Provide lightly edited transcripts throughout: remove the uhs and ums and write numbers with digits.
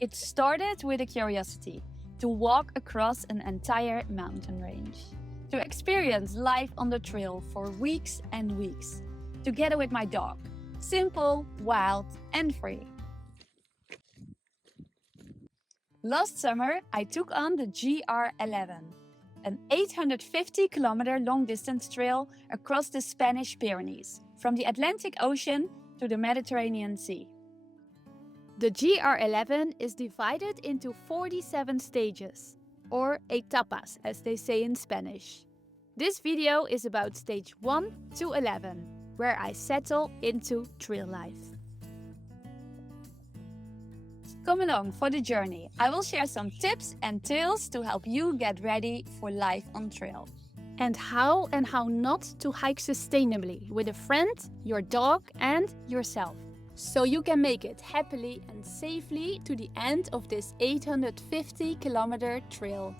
It started with a curiosity to walk across an entire mountain range, to experience life on the trail for weeks and weeks, together with my dog. Simple, wild, and free. Last summer, I took on the GR11, an 850-kilometer long-distance trail across the Spanish Pyrenees, from the Atlantic Ocean to the Mediterranean Sea. The GR11 is divided into 47 stages, or etapas as they say in Spanish. This video is about stage 1 to 11, where I settle into trail life. Come along for the journey. I will share some tips and tales to help you get ready for life on trail. And how not to hike sustainably with a friend, your dog and yourself. So you can make it happily and safely to the end of this 850-kilometer trail.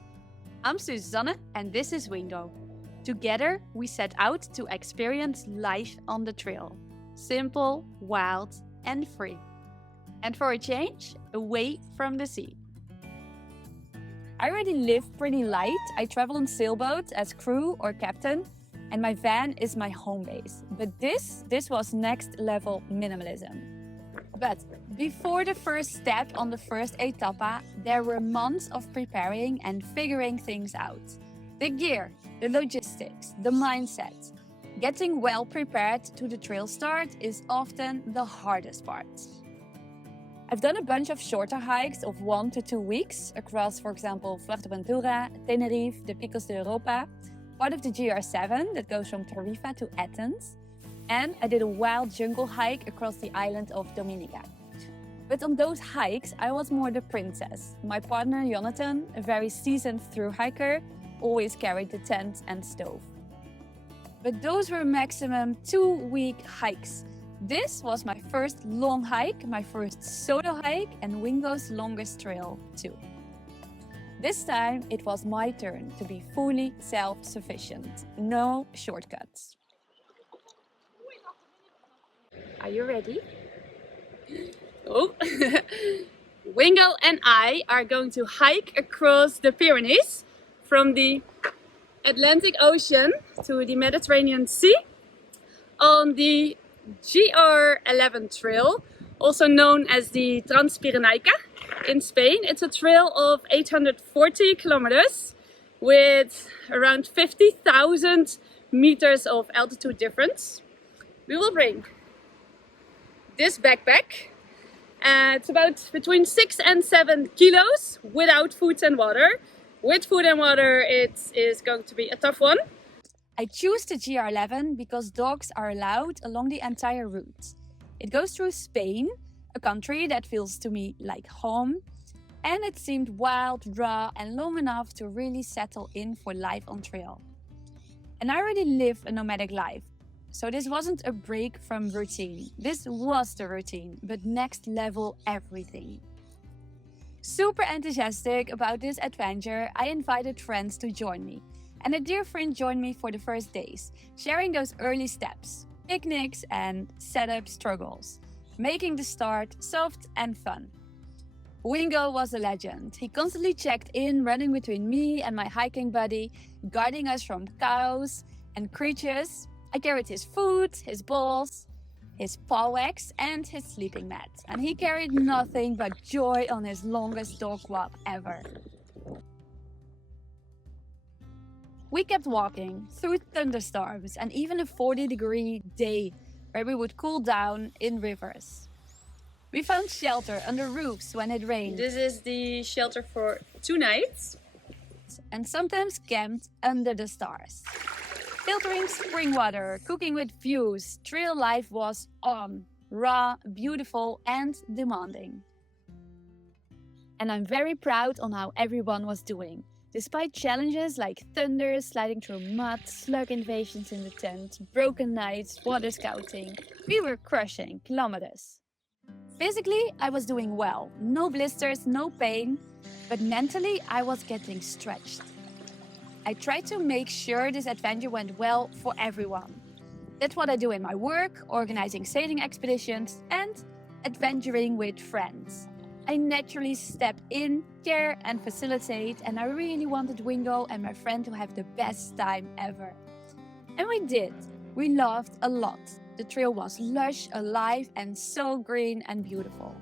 I'm Susanne and this is Wingo. Together we set out to experience life on the trail. Simple, wild and free. And for a change, away from the sea. I already live pretty light. I travel on sailboats as crew or captain, and my van is my home base. But this was next level minimalism. But before the first step on the first etapa, there were months of preparing and figuring things out. The gear, the logistics, the mindset. Getting well prepared to the trail start is often the hardest part. I've done a bunch of shorter hikes of 1 to 2 weeks across, for example, Fuerteventura, Tenerife, the Picos de Europa, part of the GR7 that goes from Tarifa to Athens, and I did a wild jungle hike across the island of Dominica. But on those hikes, I was more the princess. My partner, Jonatan, a very seasoned thru-hiker, always carried the tent and stove. But those were maximum 2-week hikes. This was my first long hike, my first solo hike, and Wingo's longest trail too. This time it was my turn to be fully self-sufficient. No shortcuts. Are you ready? Oh! Wingo and I are going to hike across the Pyrenees from the Atlantic Ocean to the Mediterranean Sea on the GR11 trail, also known as the Trans-Pyrenaica in Spain. It's a trail of 840 kilometers with around 50,000 meters of altitude difference. We will bring this backpack. It's about between 6 and 7 kilos without food and water. With food and water, it is going to be a tough one. I choose the GR11 because dogs are allowed along the entire route. It goes through Spain, a country that feels to me like home, and it seemed wild, raw and long enough to really settle in for life on trail. And I already live a nomadic life, so this wasn't a break from routine. This was the routine, but next level everything. Super enthusiastic about this adventure, I invited friends to join me. And a dear friend joined me for the first days, sharing those early steps, picnics and setup struggles, making the start soft and fun. Wingo was a legend. He constantly checked in, running between me and my hiking buddy, guarding us from cows and creatures. I carried his food, his balls, his paw wax and his sleeping mat. And he carried nothing but joy on his longest dog walk ever. We kept walking through thunderstorms and even a 40-degree day where we would cool down in rivers. We found shelter under roofs when it rained. This is the shelter for 2 nights. And sometimes camped under the stars. Filtering spring water, cooking with views, trail life was on, raw, beautiful and demanding. And I'm very proud on how everyone was doing. Despite challenges like thunder, sliding through mud, slug invasions in the tent, broken nights, water scouting, we were crushing kilometers. Physically, I was doing well. No blisters, no pain, but mentally I was getting stretched. I tried to make sure this adventure went well for everyone. That's what I do in my work, organizing sailing expeditions and adventuring with friends. I naturally step in, care and facilitate, and I really wanted Wingo and my friend to have the best time ever. And we did. We laughed a lot. The trail was lush, alive and so green and beautiful.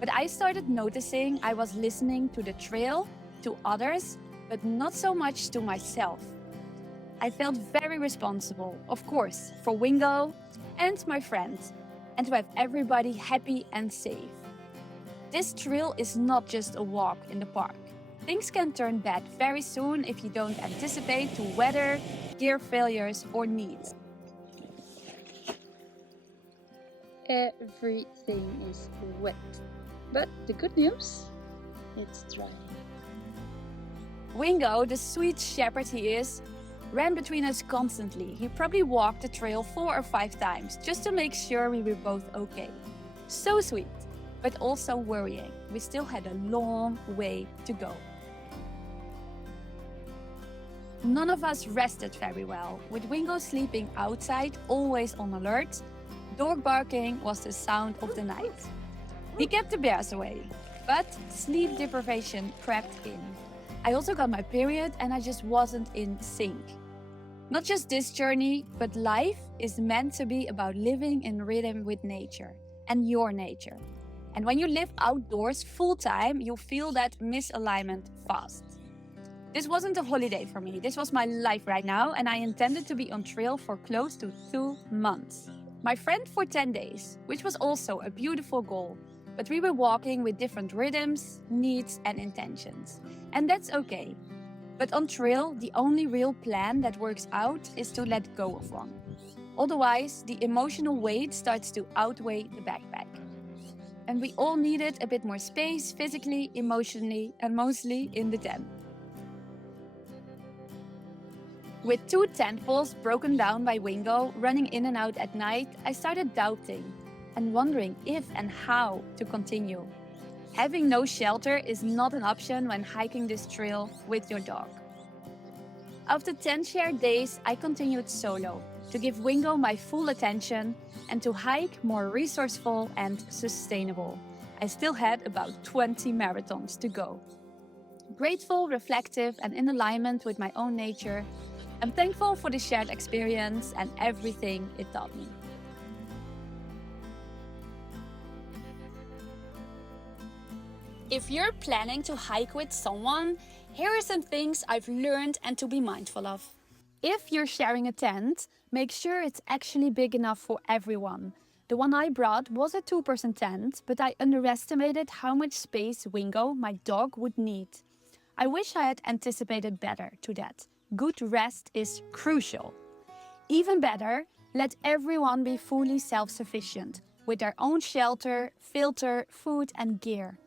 But I started noticing I was listening to the trail, to others, but not so much to myself. I felt very responsible, of course, for Wingo and my friends, and to have everybody happy and safe. This trail is not just a walk in the park. Things can turn bad very soon if you don't anticipate to weather, gear failures or needs. Everything is wet. But the good news, it's dry. Wingo, the sweet shepherd he is, ran between us constantly. He probably walked the trail 4 or 5 times just to make sure we were both okay. So sweet, but also worrying. We still had a long way to go. None of us rested very well, with Wingo sleeping outside, always on alert. Dog barking was the sound of the night. He kept the bears away, but sleep deprivation crept in. I also got my period and I just wasn't in sync. Not just this journey, but life is meant to be about living in rhythm with nature and your nature. And when you live outdoors full time, you feel that misalignment fast. This wasn't a holiday for me, this was my life right now, and I intended to be on trail for close to 2 months. My friend for 10 days, which was also a beautiful goal. But we were walking with different rhythms, needs and intentions. And that's okay. But on trail, the only real plan that works out is to let go of one. Otherwise, the emotional weight starts to outweigh the backpack. And we all needed a bit more space physically, emotionally and mostly in the tent. With 2 tent poles broken down by Wingo running in and out at night, I started doubting and wondering if and how to continue. Having no shelter is not an option when hiking this trail with your dog. After 10 shared days, I continued solo to give Wingo my full attention and to hike more resourceful and sustainable. I still had about 20 marathons to go. Grateful, reflective and in alignment with my own nature, I'm thankful for the shared experience and everything it taught me. If you're planning to hike with someone, here are some things I've learned and to be mindful of. If you're sharing a tent, make sure it's actually big enough for everyone. The one I brought was a 2-person tent, but I underestimated how much space Wingo, my dog, would need. I wish I had anticipated better to that. Good rest is crucial. Even better, let everyone be fully self-sufficient, with their own shelter, filter, food and gear.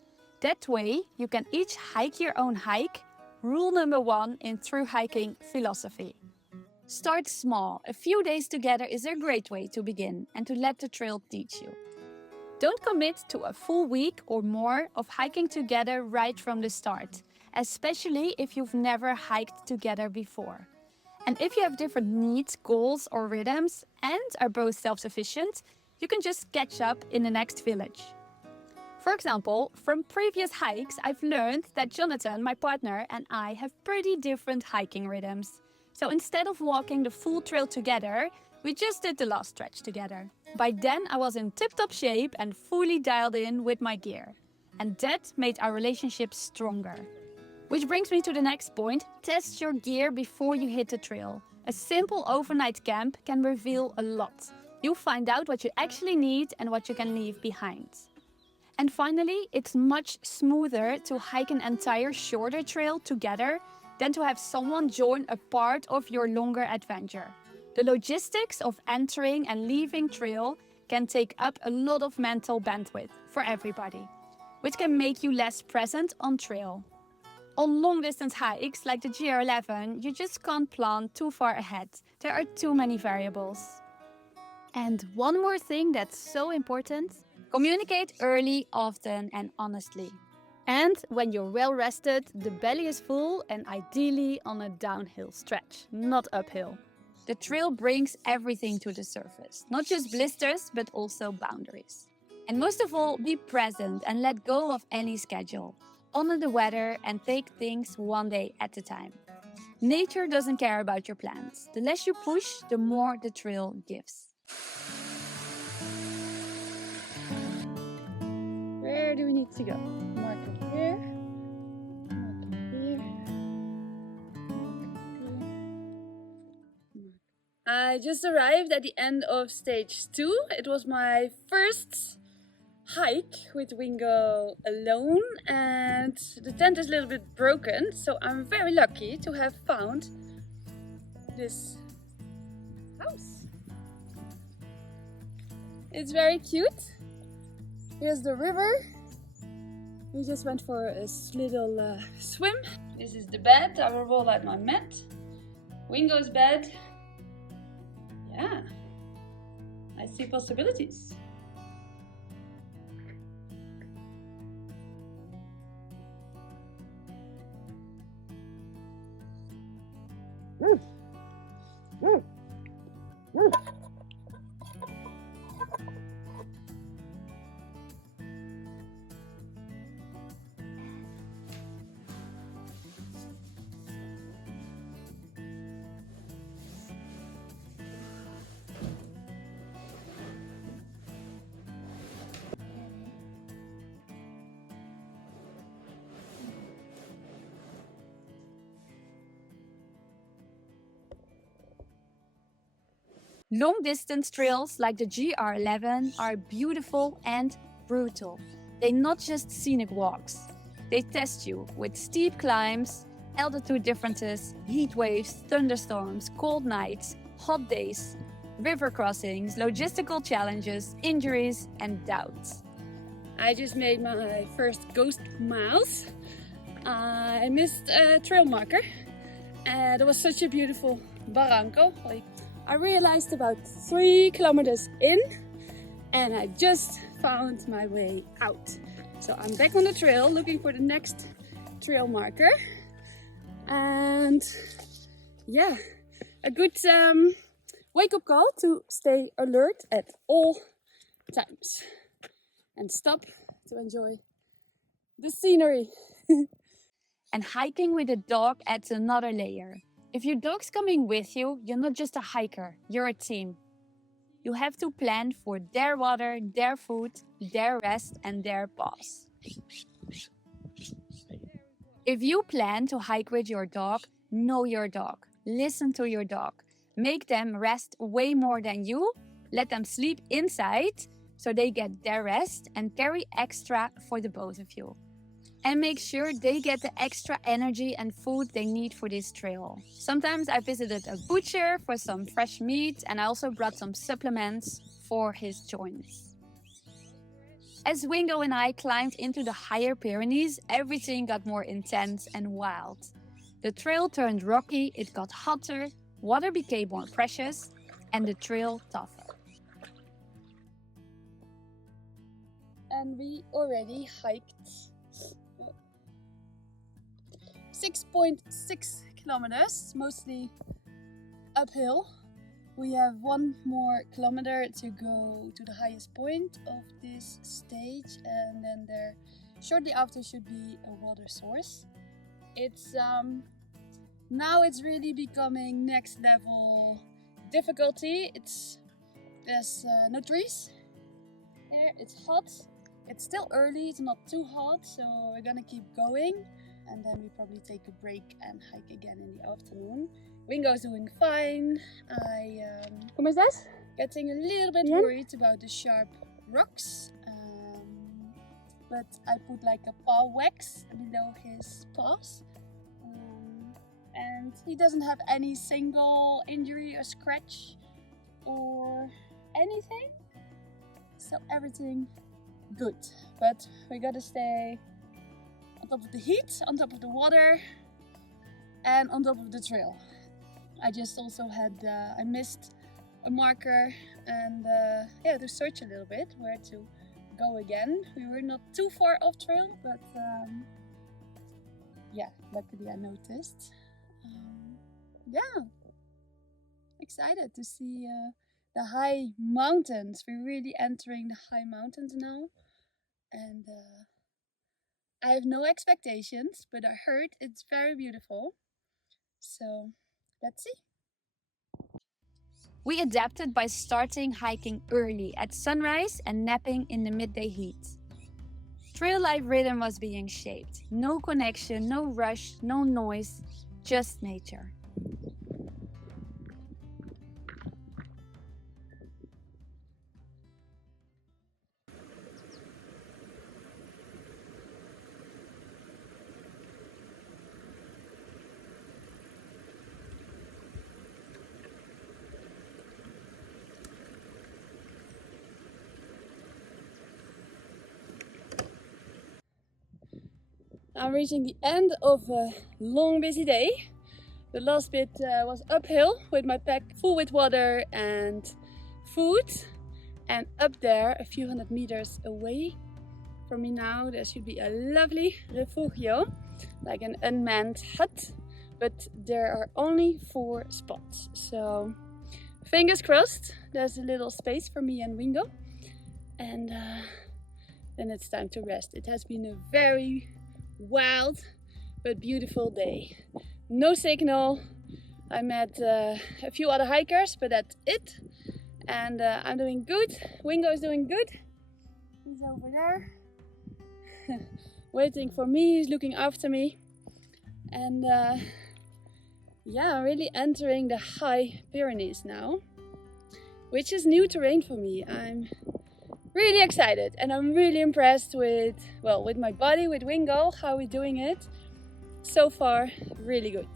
That way, you can each hike your own hike. Rule number 1 in thru-hiking philosophy. Start small. A few days together is a great way to begin and to let the trail teach you. Don't commit to a full week or more of hiking together right from the start, especially if you've never hiked together before. And if you have different needs, goals or rhythms and are both self-sufficient, you can just catch up in the next village. For example, from previous hikes, I've learned that Jonatan, my partner, and I have pretty different hiking rhythms. So instead of walking the full trail together, we just did the last stretch together. By then, I was in tip-top shape and fully dialed in with my gear. And that made our relationship stronger. Which brings me to the next point, test your gear before you hit the trail. A simple overnight camp can reveal a lot. You'll find out what you actually need and what you can leave behind. And finally, it's much smoother to hike an entire shorter trail together than to have someone join a part of your longer adventure. The logistics of entering and leaving trail can take up a lot of mental bandwidth for everybody, which can make you less present on trail. On long-distance hikes like the GR11, you just can't plan too far ahead. There are too many variables. And one more thing that's so important, communicate early, often and honestly. And when you're well rested, the belly is full and ideally on a downhill stretch, not uphill. The trail brings everything to the surface, not just blisters, but also boundaries. And most of all, be present and let go of any schedule. Honor the weather and take things one day at a time. Nature doesn't care about your plans. The less you push, the more the trail gives. Where do we need to go? Marker here. Marker here. I just arrived at the end of stage 2. It was my first hike with Wingo alone, and the tent is a little bit broken, so I'm very lucky to have found this house. It's very cute. Here's the river. We just went for a little swim. This is the bed. I will roll out my mat. Wingo's bed. Yeah, I see possibilities. Long-distance trails like the GR11 are beautiful and brutal. They're not just scenic walks. They test you with steep climbs, altitude differences, heat waves, thunderstorms, cold nights, hot days, river crossings, logistical challenges, injuries, and doubts. I just made my first ghost miles. I missed a trail marker. There was such a beautiful barranco. I realized about 3 kilometers in, and I just found my way out. So I'm back on the trail looking for the next trail marker. And yeah, a good wake-up call to stay alert at all times and stop to enjoy the scenery. And hiking with a dog adds another layer. If your dog's coming with you, you're not just a hiker, you're a team. You have to plan for their water, their food, their rest, and their pause. If you plan to hike with your dog, know your dog. Listen to your dog. Make them rest way more than you. Let them sleep inside so they get their rest, and carry extra for the both of you. And make sure they get the extra energy and food they need for this trail. Sometimes I visited a butcher for some fresh meat, and I also brought some supplements for his joints. As Wingo and I climbed into the higher Pyrenees, everything got more intense and wild. The trail turned rocky, it got hotter, water became more precious, and the trail tougher. And we already hiked 6.6 kilometers, mostly uphill. We have 1 more kilometer to go to the highest point of this stage, and then there shortly after should be a water source. It's now it's really becoming next level difficulty. There's no trees there. It's hot. It's still early. It's not too hot, so we're gonna keep going. And then we probably take a break and hike again in the afternoon. Wingo's doing fine. ¿Cómo estás? Getting a little bit worried about the sharp rocks. But I put like a paw wax below his paws. And he doesn't have any single injury or scratch or anything. So everything good. But we gotta stay on top of the heat, on top of the water, and on top of the trail. I just also I missed a marker, and yeah, to search a little bit where to go again. We were not too far off trail, but yeah, luckily I noticed. Yeah, excited to see the high mountains. We're really entering the high mountains now. And I have no expectations, but I heard it's very beautiful. So let's see. We adapted by starting hiking early at sunrise and napping in the midday heat. Trail life rhythm was being shaped. No connection, no rush, no noise, just nature. I'm reaching the end of a long busy day. The last bit was uphill with my pack full with water and food. And up there, a few hundred meters away from me now, there should be a lovely refugio, like an unmanned hut. But there are only 4 spots. So fingers crossed, there's a little space for me and Wingo. And then it's time to rest. It has been a very wild but beautiful day. No signal. I met a few other hikers, but that's it. And I'm doing good. Wingo is doing good. He's over there waiting for me. He's looking after me. And yeah, I'm really entering the high Pyrenees now, which is new terrain for me. I'm really excited and I'm really impressed with my body, with Wingo, how we're doing it. So far, really good.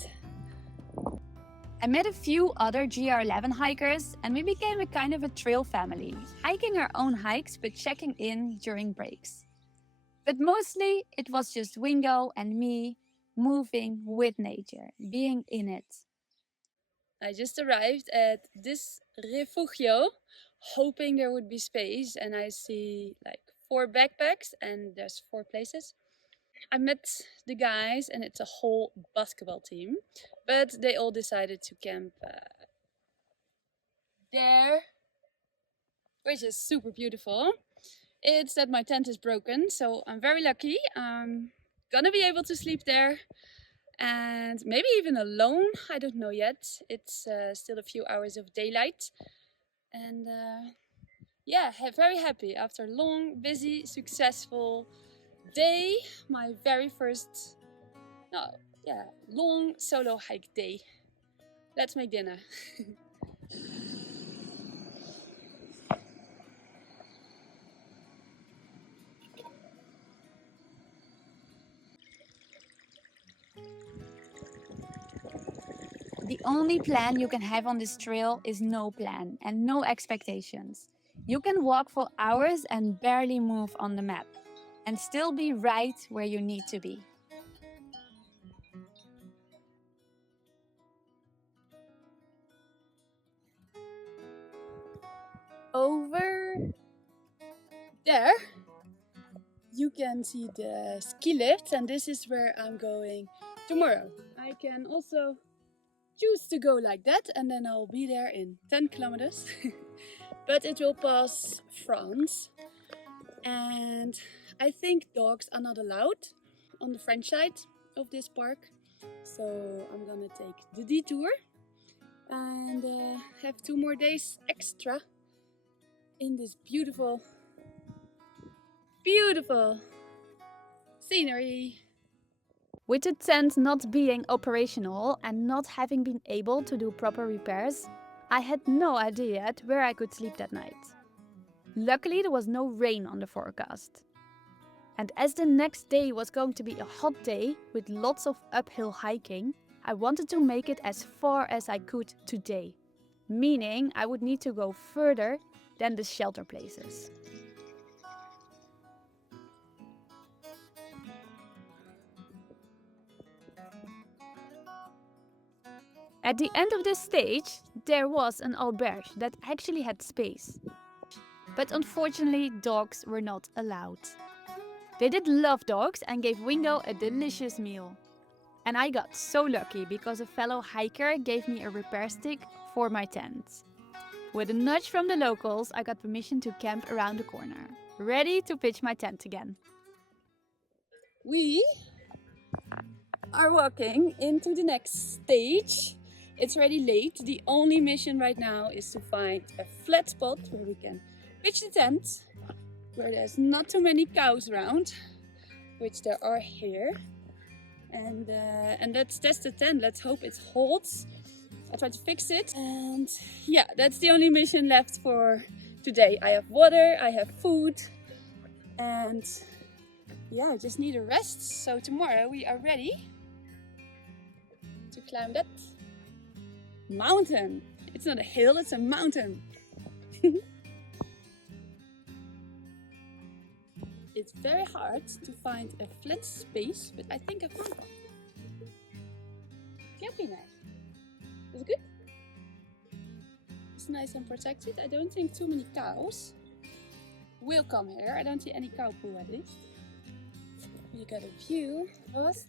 I met a few other GR11 hikers and we became a kind of a trail family, hiking our own hikes but checking in during breaks. But mostly it was just Wingo and me moving with nature, being in it. I just arrived at this refugio, hoping there would be space, and I see like 4 backpacks and there's 4 places. I met the guys and it's a whole basketball team, but they all decided to camp there, which is super beautiful. It's that my tent is broken, so I'm very lucky. I'm gonna be able to sleep there and maybe even alone. I don't know yet. It's still a few hours of daylight. And yeah, very happy after a long, busy, successful day. My very first, long solo hike day. Let's make dinner. The only plan you can have on this trail is no plan and no expectations. You can walk for hours and barely move on the map and still be right where you need to be. Over there you can see the ski lifts, and this is where I'm going tomorrow. I can also choose to go like that and then I'll be there in 10 kilometers. But it will pass France, and I think dogs are not allowed on the French side of this park. So I'm gonna take the detour and have 2 more days extra in this beautiful scenery. With the tent not being operational and not having been able to do proper repairs, I had no idea where I could sleep that night. Luckily, there was no rain on the forecast. And as the next day was going to be a hot day with lots of uphill hiking, I wanted to make it as far as I could today, meaning I would need to go further than the shelter places. At the end of this stage, there was an auberge that actually had space. But unfortunately, dogs were not allowed. They did love dogs and gave Wingo a delicious meal. And I got so lucky because a fellow hiker gave me a repair stick for my tent. With a nudge from the locals, I got permission to camp around the corner, ready to pitch my tent again. We are walking into the next stage. It's already late. The only mission right now is to find a flat spot where we can pitch the tent, where there's not too many cows around, which there are here. And let's test the tent. Let's hope it holds. I tried to fix it, and yeah, that's the only mission left for today. I have water, I have food, and yeah, I just need a rest. So tomorrow we are ready to climb that mountain. It's not a hill, it's a mountain. It's very hard to find a flat space, but I think I found one. Camping nice. Is it good? It's nice and protected. I don't think too many cows will come here. I don't see any cow poo at least. You got a view. First,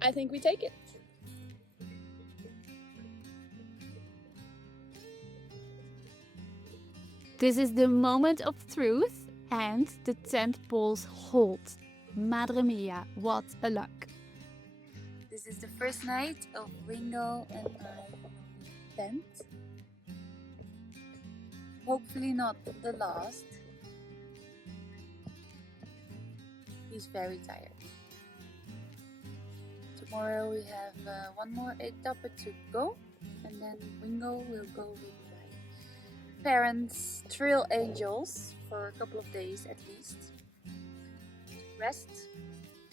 I think we take it. This is the moment of truth, and the tent poles hold. Madre mia, what a luck. This is the first night of Wingo and my tent. Hopefully not the last. He's very tired. Tomorrow we have one more etappe to go, and then Wingo will go with my parents, trail angels, for a couple of days at least. Rest.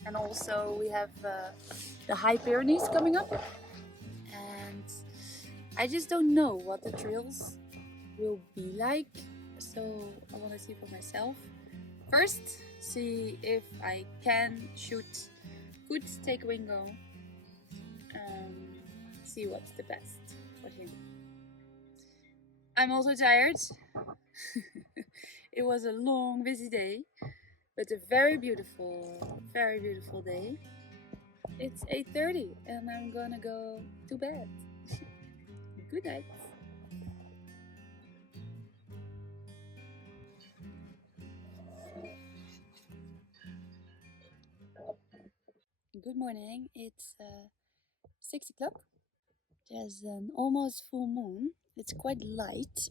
And also we have the High Pyrenees coming up, and I just don't know what the trails will be like, so I want to see for myself. First, see if I can could take Wingo, see what's the best for him. I'm also tired. It was a long, busy day, but a very beautiful day. It's 8:30 and I'm gonna go to bed. Good night. Good morning. It's 6 o'clock. There's an almost full moon. It's quite light.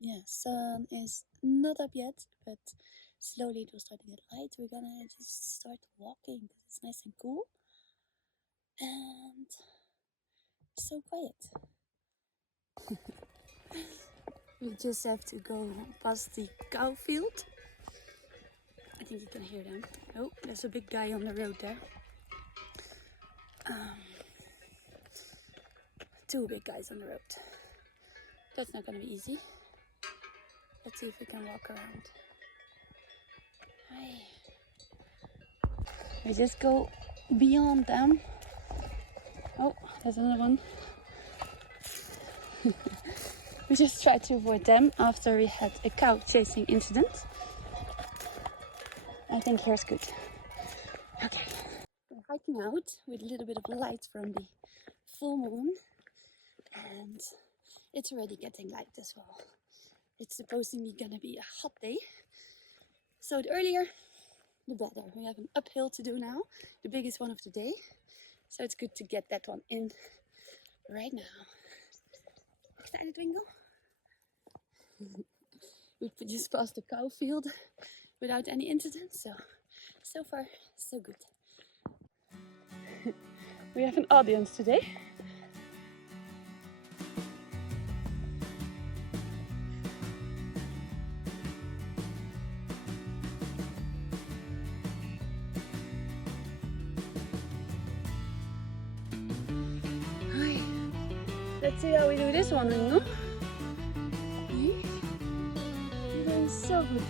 Yeah, sun is not up yet, but slowly it will start to get light. We're gonna just start walking because it's nice and cool and so quiet. We just have to go past the cow field. I think you can hear them. Oh, there's a big guy on the road there. Two big guys on the road. That's not gonna be easy. Let's see if we can walk around. Hi. We just go beyond them. Oh, there's another one. We just tried to avoid them after we had a cow chasing incident. I think here's good. Okay. We're hiking out with a little bit of light from the full moon, and it's already getting light as well. It's supposedly gonna be a hot day, so the earlier the better. We have an uphill to do now, the biggest one of the day, so it's good to get that one in right now. Excited, Wingo? We just crossed the cow field without any incidents, so far so good. We have an audience today. Hi. Let's see how we do this one, Wingo. You're doing so good.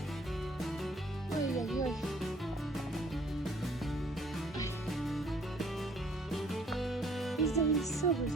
He's doing so good.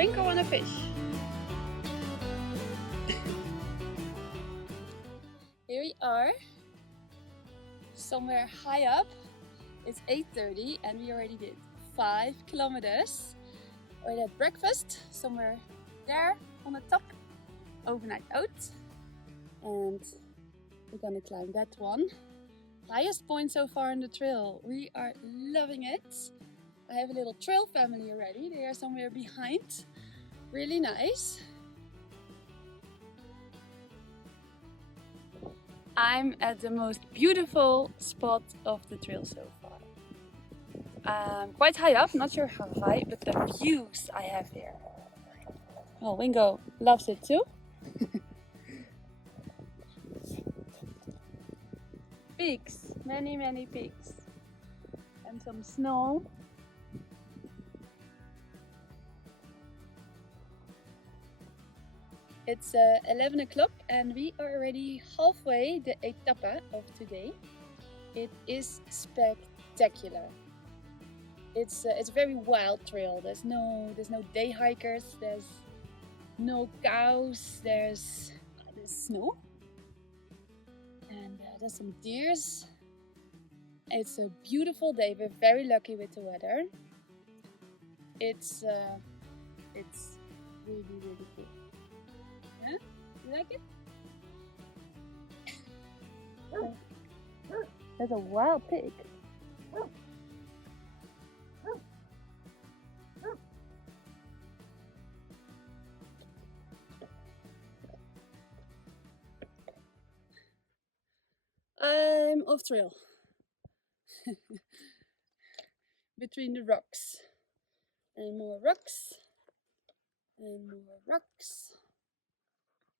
drink or want to fish? Here we are, somewhere high up. It's 8:30 and we already did 5 kilometers. We had breakfast somewhere there on the top, overnight oats, and we're gonna climb that one. Highest point so far on the trail. We are loving it. I have a little trail family already. They are somewhere behind. Really nice. I'm at the most beautiful spot of the trail so far. Quite high up, not sure how high, but the views I have here. Oh, Wingo loves it too. Peaks, many peaks. And some snow. It's 11 o'clock and we are already halfway the etapa of today. It is spectacular. It's a very wild trail. There's no day hikers. There's no cows. There's snow and there's some deers. It's a beautiful day. We're very lucky with the weather. It's really cool. Yeah? You like it? There's a wild pig. I'm off trail. Between the rocks. And more rocks. And more rocks.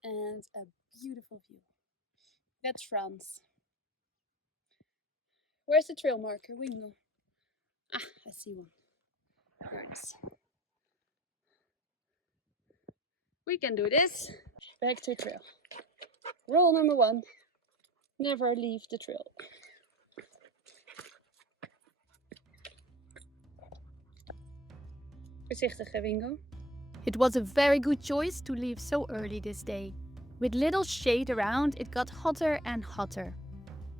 And a beautiful view. That's France. Where's the trail marker, Wingo? Ah, I see one. There it is. We can do this. Back to trail. Rule number 1. Never leave the trail. Voorzichtig, Wingo. It was a very good choice to leave so early this day. With little shade around, it got hotter and hotter.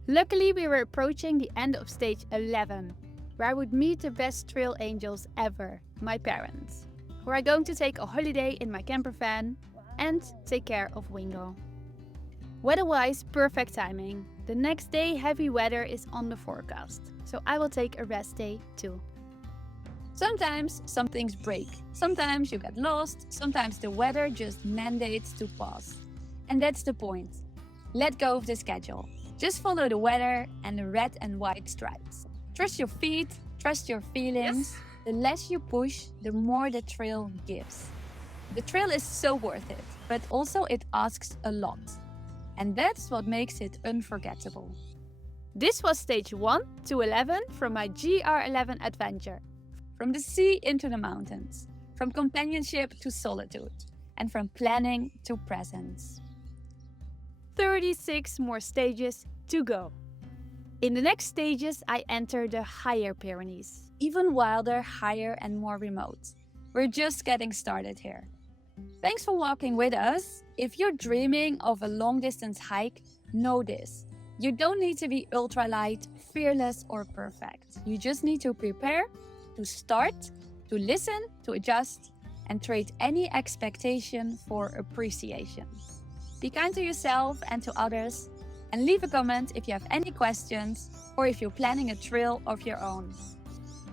Luckily, we were approaching the end of stage 11, where I would meet the best trail angels ever, my parents, who are going to take a holiday in my camper van and take care of Wingo. Weather-wise, perfect timing. The next day, heavy weather is on the forecast, so I will take a rest day too. Sometimes some things break, sometimes you get lost, sometimes the weather just mandates to pause. And that's the point. Let go of the schedule. Just follow the weather and the red and white stripes. Trust your feet, trust your feelings. Yes. The less you push, the more the trail gives. The trail is so worth it, but also it asks a lot. And that's what makes it unforgettable. This was stage 1 to 11 from my GR11 adventure. From the sea into the mountains, from companionship to solitude, and from planning to presence. 36 more stages to go. In the next stages, I enter the higher Pyrenees. Even wilder, higher, and more remote. We're just getting started here. Thanks for walking with us. If you're dreaming of a long-distance hike, know this. You don't need to be ultralight, fearless, or perfect. You just need to prepare, to start, to listen, to adjust, and trade any expectation for appreciation. Be kind to yourself and to others, and leave a comment if you have any questions or if you're planning a trail of your own.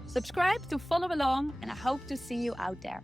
Subscribe to follow along, and I hope to see you out there.